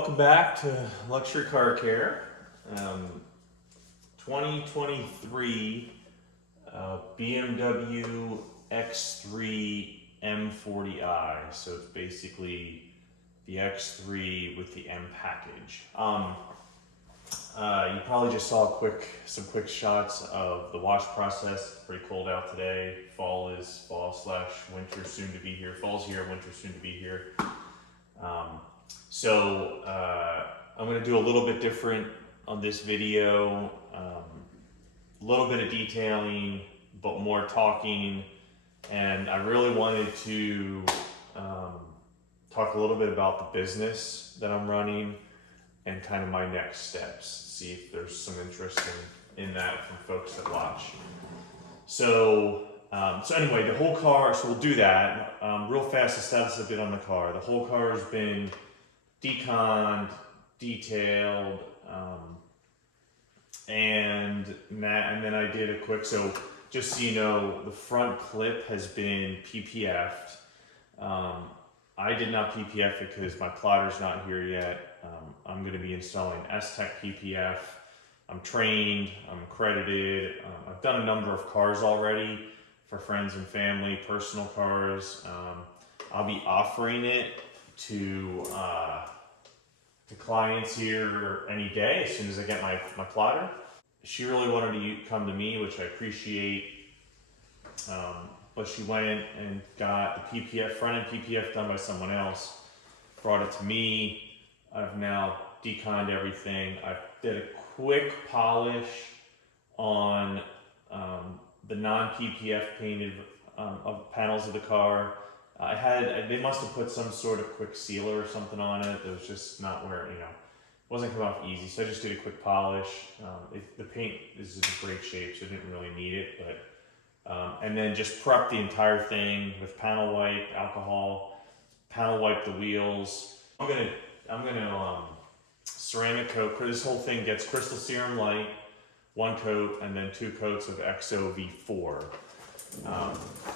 welcome back to Luxury Car Care. 2023 BMW X3 M40i. So it's basically the X3 with the M package. You probably just saw some quick shots of the wash process. It's pretty cold out today. Fall / winter soon to be here. Fall's here, winter soon to be here. So I'm going to do a little bit different on this video, a little bit of detailing, but more talking, and I really wanted to talk a little bit about the business that I'm running and kind of my next steps, see if there's some interest in that from folks that watch. So anyway, the whole car, so we'll do that. Real fast, the status a bit on the car. The whole car has been deconned, detailed, and then I did a quick, so just so you know, the front clip has been PPF'd. I did not PPF it because my plotter's not here yet. I'm going to be installing S-Tech PPF. I'm trained, I'm accredited. I've done a number of cars already for friends and family, personal cars. I'll be offering it to clients here any day as soon as I get my plotter. She really wanted to come to me, which I appreciate, but she went and got the PPF, front end PPF done by someone else, brought it to me. I've now deconned everything. I did a quick polish on the non-PPF painted panels of the car. They must have put some sort of quick sealer or something on it that was just not where, it wasn't coming off easy. So I just did a quick polish. The paint is in great shape, so I didn't really need it. But and then just prep the entire thing with panel wipe, alcohol, panel wipe the wheels. I'm gonna ceramic coat. This whole thing gets Crystal Serum Light, 1 coat, and then 2 coats of XO V4.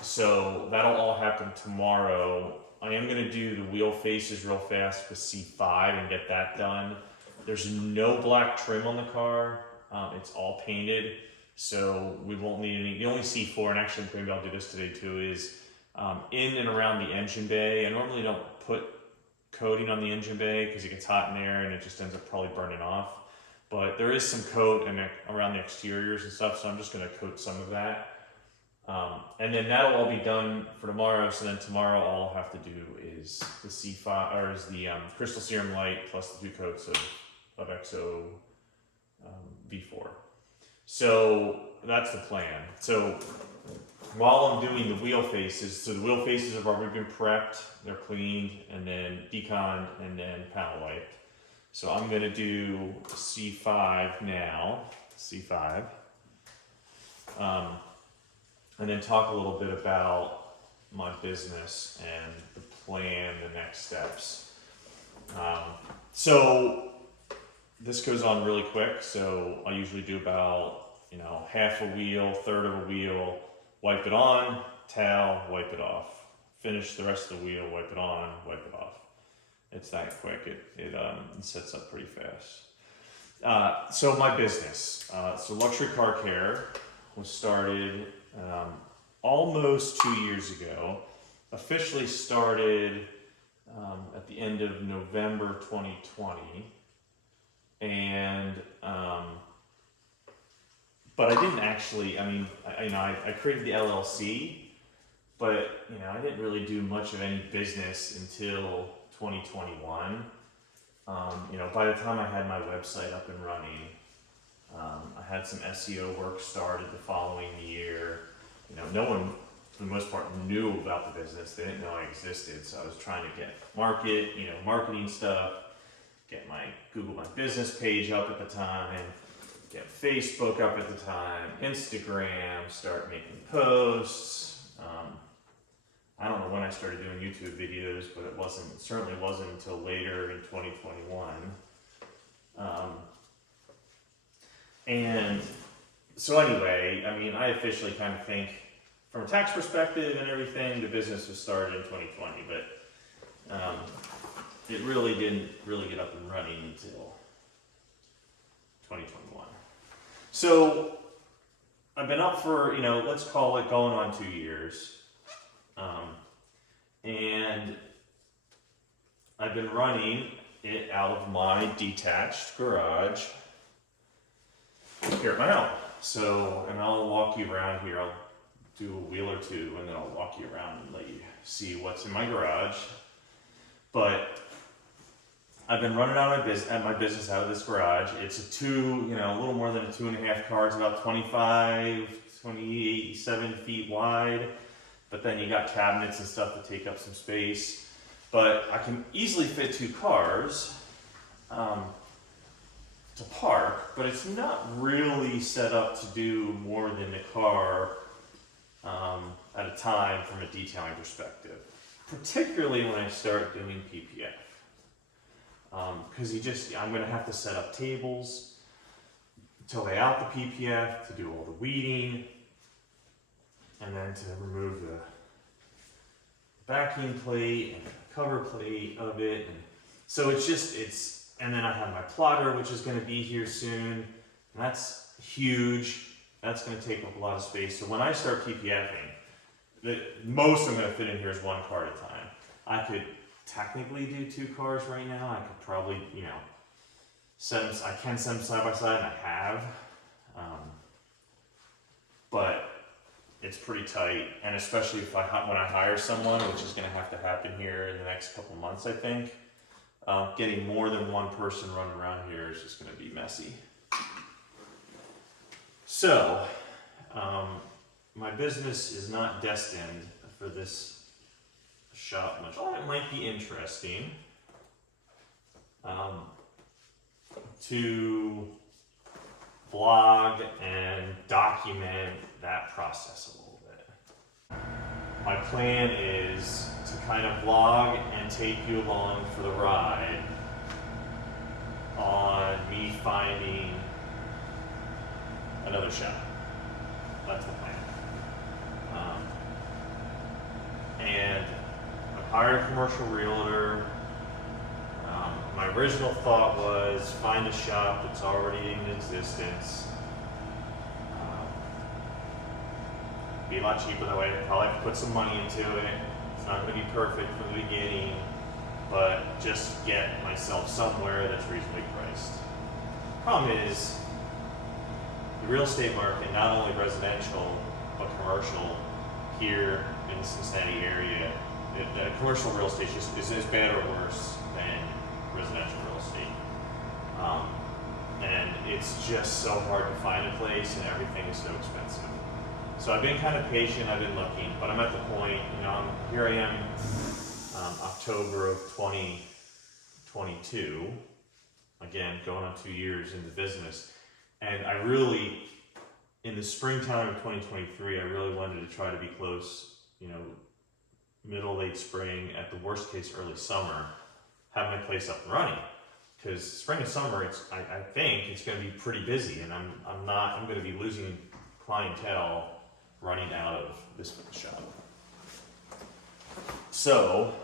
So that'll all happen tomorrow. I am going to do the wheel faces real fast with C5 and get that done. There's no black trim on the car. It's all painted, so we won't need any. The only C4, and actually maybe I'll do this today too, is in and around the engine bay. I normally don't put coating on the engine bay because it gets hot in there and it just ends up probably burning off. But there is some coat around the exteriors and stuff, so I'm just going to coat some of that. And then that'll all be done for tomorrow. So then tomorrow all I'll have to do is the C5 or is the Crystal Serum Light plus the 2 coats of XO V4. So that's the plan. So while I'm doing the wheel faces, so the wheel faces have already been prepped, they're cleaned, and then deconned, and then panel wiped. So I'm going to do C5 now, C5. And then talk a little bit about my business and the plan, the next steps. So this goes on really quick. So I usually do about, half a wheel, third of a wheel, wipe it on, towel, wipe it off. Finish the rest of the wheel, wipe it on, wipe it off. It's that quick. It sets up pretty fast. So my business. So Luxury Car Care was started almost 2 years ago. Officially started at the end of November 2020, and but I didn't actually. I created the LLC, but I didn't really do much of any business until 2021. By the time I had my website up and running, I had some SEO work started the following year. No one, for the most part, knew about the business. They didn't know I existed, so I was trying to get marketing stuff, get my Google My Business page up at the time, get Facebook up at the time, Instagram, start making posts. I don't know when I started doing YouTube videos, but it certainly wasn't until later in 2021. And so anyway, I officially kind of think from a tax perspective and everything, the business was started in 2020, but it really didn't really get up and running until 2021. So I've been up for, let's call it going on 2 years. And I've been running it out of my detached garage here at my home. So, and I'll walk you around here. I'll do a wheel or two, and then I'll walk you around and let you see what's in my garage. But I've been running out of my business out of this garage. It's a a little more than a 2.5 car. It's about 27 feet wide. But then you got cabinets and stuff that take up some space. But I can easily fit 2 cars to park, but it's not really set up to do more than a car at a time from a detailing perspective. Particularly when I start doing PPF. Because I'm going to have to set up tables to lay out the PPF, to do all the weeding, and then to remove the backing plate and the cover plate of it. And so and then I have my plotter, which is going to be here soon, and that's huge. That's going to take up a lot of space. So when I start PPFing, the most I'm going to fit in here is 1 car at a time. I could technically do 2 cars right now. I could probably, set them side by side, and I have. But it's pretty tight, and especially when I hire someone, which is going to have to happen here in the next couple months, I think. Getting more than 1 person running around here is just going to be messy. So, my business is not destined for this shop much. Oh, it might be interesting to vlog and document that process a little bit. My plan is to kind of vlog and take you along for the ride on me finding another shop. That's the plan. And I've hired a commercial realtor. My original thought was find a shop that's already in existence. Be a lot cheaper that way. I'd probably have to put some money into it. It's not going to be perfect from the beginning, but just get myself somewhere that's reasonably priced. Problem is, the real estate market, not only residential, but commercial here in the Cincinnati area, the commercial real estate is as bad or worse than residential real estate. And it's just so hard to find a place, and everything is so expensive. So I've been kind of patient, I've been looking, but I'm at the point, here I am, October of 2022, again, going on 2 years in the business. And I really, in the springtime of 2023, I really wanted to try to be close, middle, late spring, at the worst case, early summer, have my place up and running. Because spring and summer, I think it's going to be pretty busy, and I'm going to be losing clientele running out of this shop. So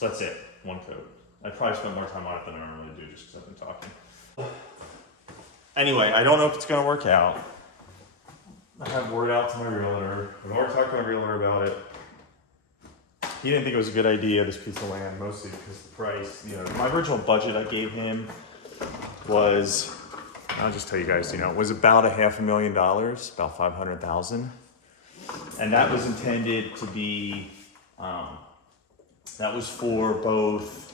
that's it, 1 coat. I probably spent more time on it than I normally do just because I've been talking. Anyway, I don't know if it's going to work out. I have word out to my realtor. I've already talked to my realtor about it. He didn't think it was a good idea, this piece of land, mostly because the price. My original budget I gave him was, I'll just tell you guys, was about $500,000, about $500,000. And that was intended to be, that was for both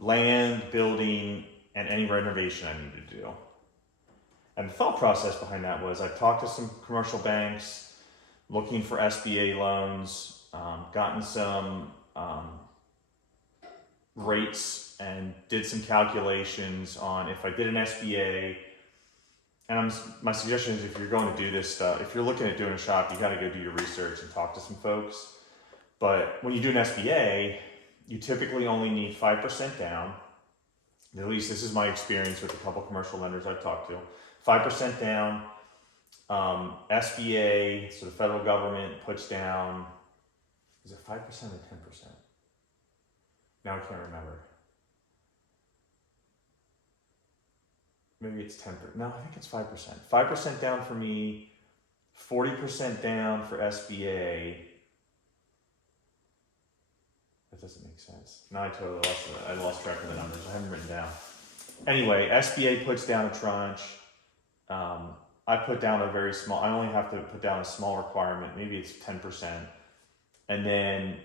land, building, and any renovation I needed to do. And the thought process behind that was I talked to some commercial banks looking for SBA loans, gotten some rates and did some calculations on if I did an SBA. And my suggestion is if you're going to do this stuff, if you're looking at doing a shop, you got to go do your research and talk to some folks. But when you do an SBA, you typically only need 5% down. At least this is my experience with a couple commercial lenders I've talked to. 5% down. SBA, so the federal government puts down, is it 5% or 10%? Now I can't remember. Maybe it's 10%. No, I think it's 5%. 5% down for me, 40% down for SBA. That doesn't make sense. Now I totally lost it. I lost track of the numbers. I haven't written down. Anyway, SBA puts down a tranche. I put down a very small, I only have to put down a small requirement. Maybe it's 10%. And then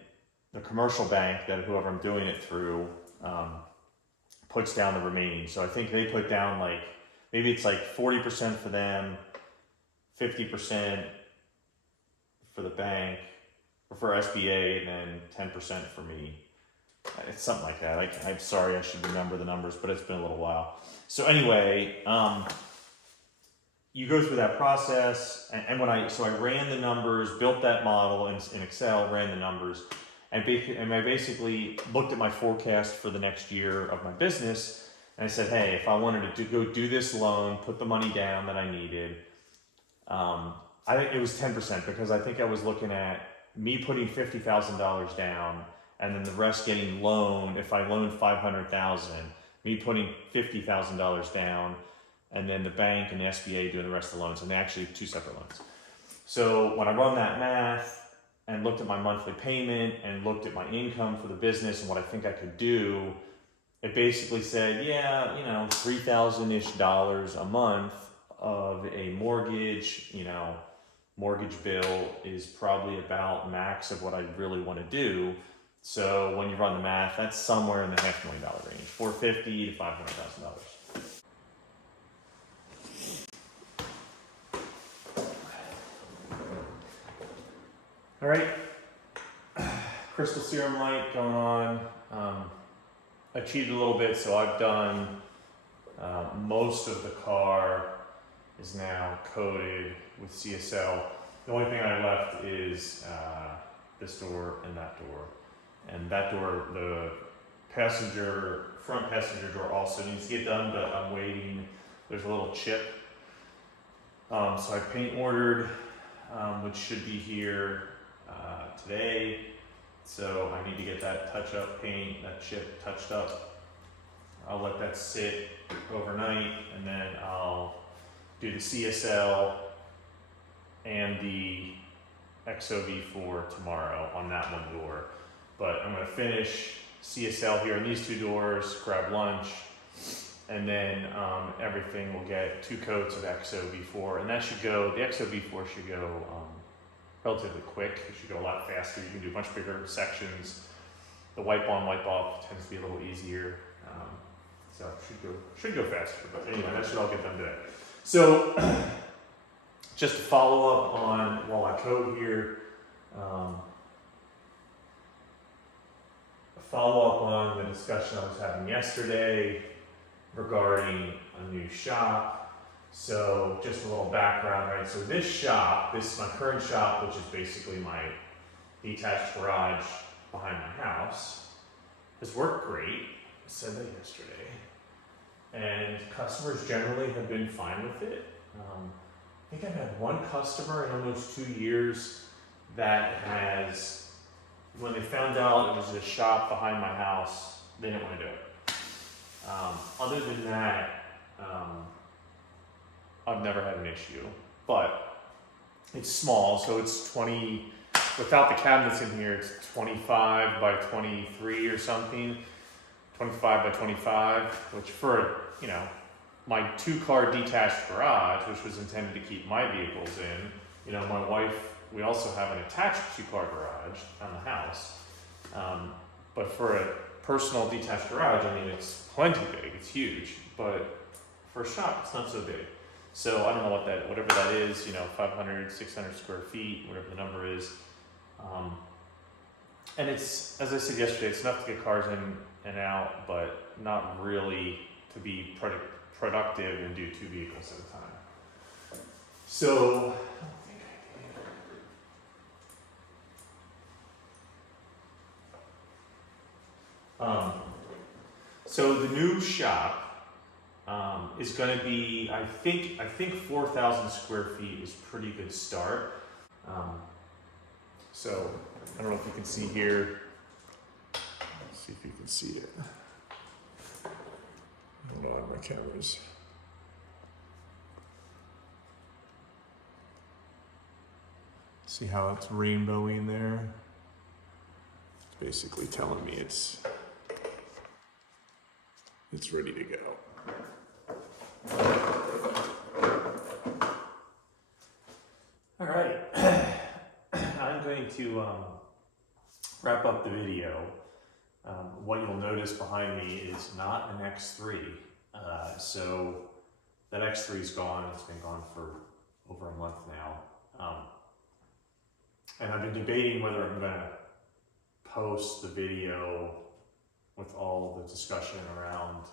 the commercial bank, that whoever I'm doing it through, puts down the remaining. So I think they put down like, maybe it's like 40% for them, 50% for the bank, or for SBA, and then 10% for me. It's something like that. I'm sorry, I should remember the numbers, but it's been a little while. So anyway, you go through that process, and so I ran the numbers, built that model in Excel, ran the numbers, and I basically looked at my forecast for the next year of my business, and I said, hey, if I wanted to go do this loan, put the money down that I needed, I think it was 10%, because I think I was looking at me putting $50,000 down, and then the rest getting loaned. If I loaned $500,000, me putting $50,000 down, and then the bank and the SBA doing the rest of the loans, and they actually have two separate loans. So when I run that math and looked at my monthly payment and looked at my income for the business and what I think I could do, it basically said, yeah, $3,000-ish a month of a mortgage, mortgage bill is probably about max of what I really want to do. So when you run the math, that's somewhere in the $500,000 range, $450,000 to $500,000. All right, crystal serum light going on. I cheated a little bit, so I've done most of the car is now coated with CSL. The only thing I left is this door and that door. And that door, the front passenger door also needs to get done, but I'm waiting. There's a little chip. So I paint ordered, which should be here today. So I need to get that touch-up paint, that chip touched up. I'll let that sit overnight, and then I'll do the CSL and the XOV4 tomorrow on that one door. But I'm going to finish CSL here on these two doors, grab lunch, and then everything will get 2 coats of XOV4, and that should go, the XOV4 should go relatively quick. It should go a lot faster. You can do much bigger sections. The wipe on, wipe off tends to be a little easier. So it should go faster. But anyway, that should all get done today. So just to follow up on while I code here, follow up on the discussion I was having yesterday regarding a new shop. So just a little background, right? So this shop, this is my current shop, which is basically my detached garage behind my house, has worked great. I said that yesterday. And customers generally have been fine with it. I think I've had one customer in almost 2 years that has, when they found out it was a shop behind my house, they didn't want to do it. Other than that, I've never had an issue, but it's small, so it's 20, without the cabinets in here, it's 25 by 23 or something, 25 by 25, which for, my 2-car detached garage, which was intended to keep my vehicles in, my wife, we also have an attached 2-car garage on the house, but for a personal detached garage, it's plenty big, it's huge, but for a shop, it's not so big. So I don't know whatever that is, 500, 600 square feet, whatever the number is. And it's, as I said yesterday, it's enough to get cars in and out, but not really to be productive and do 2 vehicles at a time. So, so the new shop is going to be, I think 4,000 square feet is a pretty good start. So I don't know if you can see here. Let's see if you can see it. Hold on, my camera's. See how it's rainbowing there? It's basically telling me it's ready to go. All right, I'm going to wrap up the video. What you'll notice behind me is not an X3. So that X3 is gone. It's been gone for over a month now. And I've been debating whether I'm going to post the video with all the discussion around,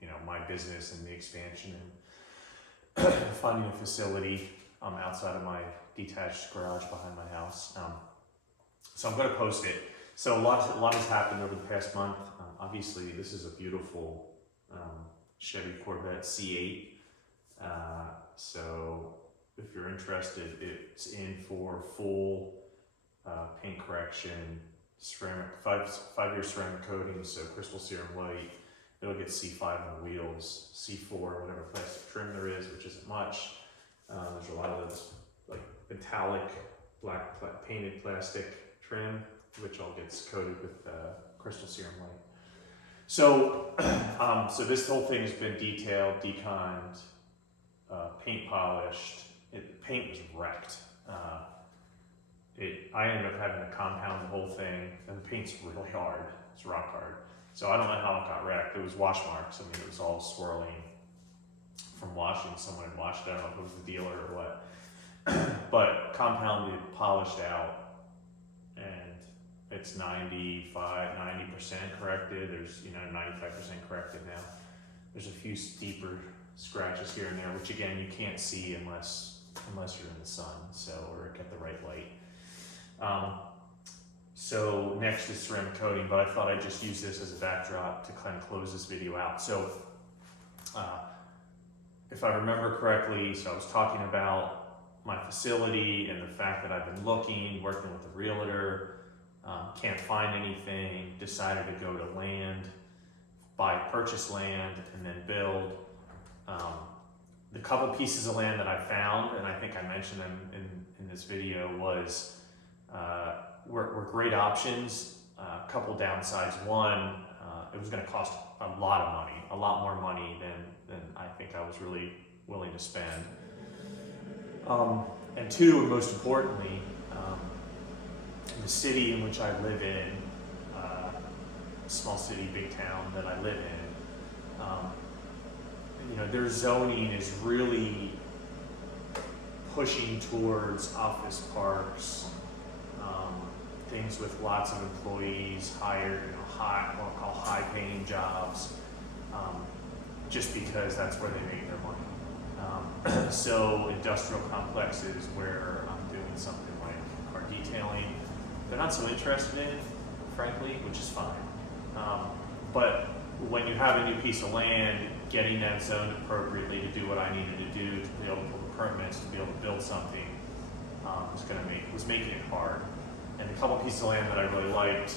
you know, my business and the expansion and finding a facility outside of my detached garage behind my house. So I'm going to post it. So a lot has happened over the past month. Obviously, this is a beautiful Chevy Corvette C8. So if you're interested, it's in for full paint correction, ceramic, 5-year ceramic coating, so crystal serum white. It'll get C5 on the wheels, C4, whatever plastic trim there is, which isn't much. There's a lot of those like metallic black painted plastic trim, which all gets coated with crystal serum white. So, so this whole thing has been detailed, deconned, paint polished. The paint was wrecked. I ended up having to compound the whole thing, and the paint's really hard. It's rock hard. So I don't know how it got wrecked. It was wash marks. I mean, it was all swirling from washing. Someone had washed it. I don't know if it was the dealer or what. But compounded, polished out, and it's 90% corrected. There's 95% corrected now. There's a few deeper scratches here and there, which again you can't see unless you're in the sun, so or get the right light. So next is ceramic coating, but I thought I'd just use this as a backdrop to kind of close this video out. So if I remember correctly, so I was talking about my facility and the fact that I've been looking, working with a realtor, can't find anything, decided to go to land, purchase land, and then build. The couple pieces of land that I found, and I think I mentioned them in this video, were great options. A couple downsides. One, it was going to cost a lot of money, a lot more money than I think I was really willing to spend. And two, and most importantly, the city in which I live in, small city, big town that I live in, their zoning is really pushing towards office parks, things with lots of employees, hired, what we'll call high-paying jobs, just because that's where they make their money. So industrial complexes where I'm doing something like car detailing, they're not so interested in, frankly, which is fine. But when you have a new piece of land, getting that zoned appropriately to do what I needed to do to be able to pull the permits, to be able to build something, was making it hard. And the couple pieces of land that I really liked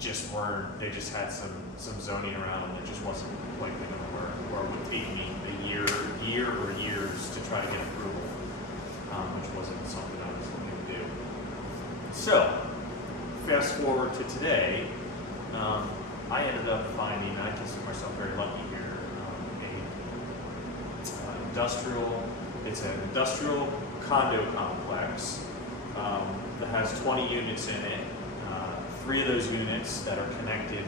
they just had some zoning around them that just wasn't likely going to work, or it would take me a year or years to try to get approval, which wasn't something I was looking to do. So, fast forward to today, I ended up finding, I consider myself very lucky here, it's an industrial condo complex that has 20 units in it. 3 of those units that are connected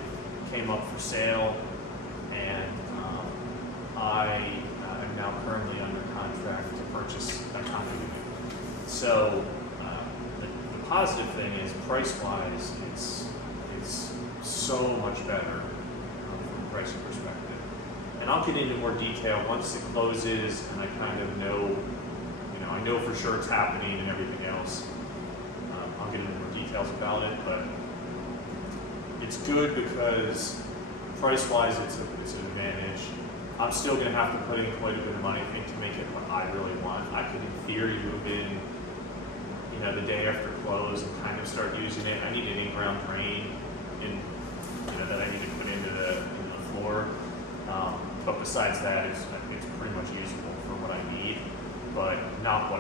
came up for sale, and I am now currently under contract to purchase a condo unit. So the positive thing is, price-wise, it's so much better from a pricing perspective. And I'll get into more detail once it closes and I kind of know, I know for sure it's happening and everything else. I'll get into more details about it, but it's good because price-wise it's an advantage. I'm still going to have to put in quite a bit of money, I think, to make it what I really want. I could, in theory, move in, the day after close and kind of start using it. I need an in-ground drain, and that I need to put into the floor. But besides that, it's pretty much usable for what I need, but not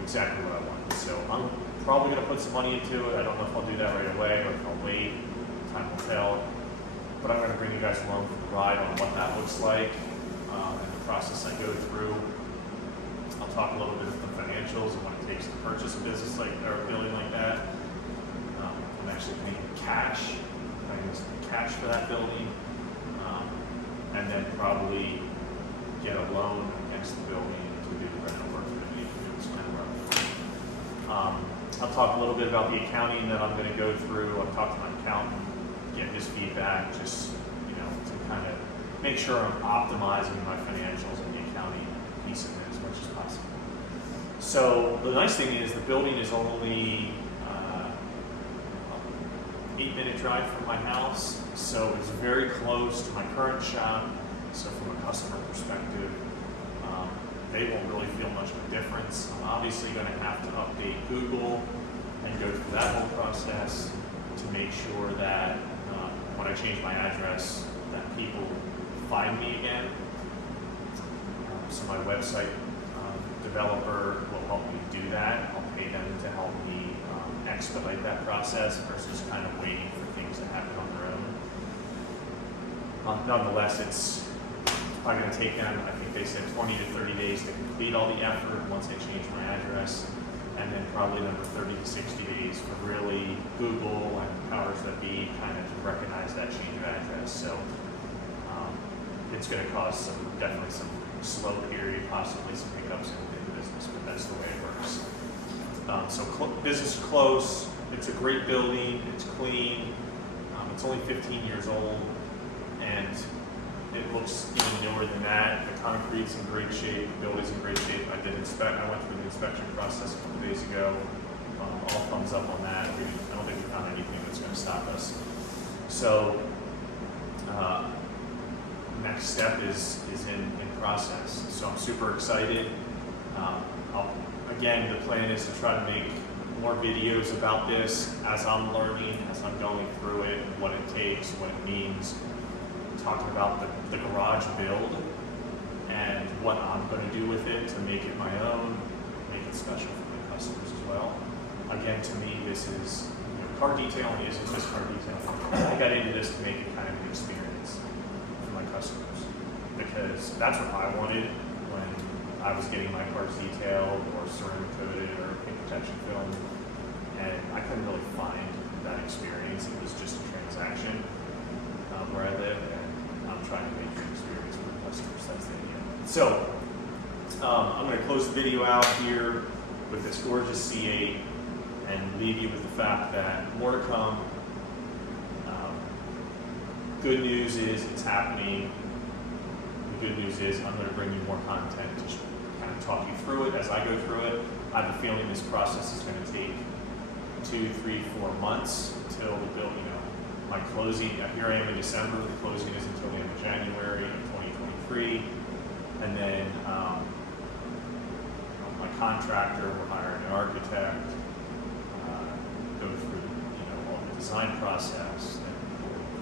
exactly what I want. So I'm probably going to put some money into it. I don't know if I'll do that right away or if I'll wait. Time will tell. But I'm going to bring you guys along for the ride on what that looks like and the process I go through. I'll talk a little bit of the financials and what it takes to purchase a business or a building like that. I'm actually paying cash. I'm going to pay cash for that building. And then probably get a loan against the building to do the rental work that I need to do this kind of work. I'll talk a little bit about the accounting that I'm going to go through. I've talked to my accountant, get his feedback, just to kind of make sure I'm optimizing my financials and the accounting piece of it as much as possible. So the nice thing is the building is only 8-minute drive from my house, so it's very close to my current shop. So from a customer perspective, they won't really feel much of a difference. I'm obviously going to have to update Google and go through that whole process to make sure that when I change my address, that people find me again. So my website developer will help me do that. I'll pay them to help me expedite that process versus kind of waiting for things to happen on their own. Nonetheless, it's probably going to take them, I think they said 20 to 30 days to complete all the effort once I change my address, and then probably another 30 to 60 days for really Google and powers that be kind of to recognize that change of address. So it's going to cause definitely some slow period, possibly some hiccups in the business, but that's the way it works. So business is close. It's a great building. It's clean. It's only 15 years old, and it looks even newer than that. The concrete's in great shape. The building's in great shape. I went through the inspection process a couple days ago. All thumbs up on that. I don't think we found anything that's going to stop us. So next step is in process. So I'm super excited. Again, the plan is to try to make more videos about this as I'm learning, as I'm going through it, what it takes, what it means, talking about the garage build and what I'm going to do with it to make it my own, make it special for my customers as well. Again, to me, this is, car detailing isn't just car detailing. I got into this to make it kind of an experience for my customers, because that's what I wanted when I was getting my cars detailed or ceramic coated or paint protection film, and I couldn't really find that experience. It was just a transaction where I live, and I'm trying to make an experience for the customers. That's the idea. So I'm going to close the video out here with this gorgeous C8 and leave you with the fact that more to come. Good news is it's happening. The good news is I'm going to bring you more content to kind of talk you through it as I go through it. I have a feeling this process is going to take 2, 3, 4 months until the building, my closing. Here I am in December. The closing is until the end of January of 2023, and then my contractor, we're hiring an architect, go through all the design process, then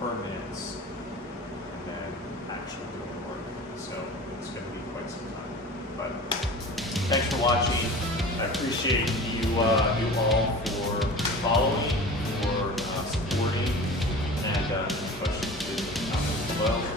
permits, and then actually doing the work. So it's going to be quite some time. But thanks for watching. I appreciate you all for following, for supporting, and questions, please comment below.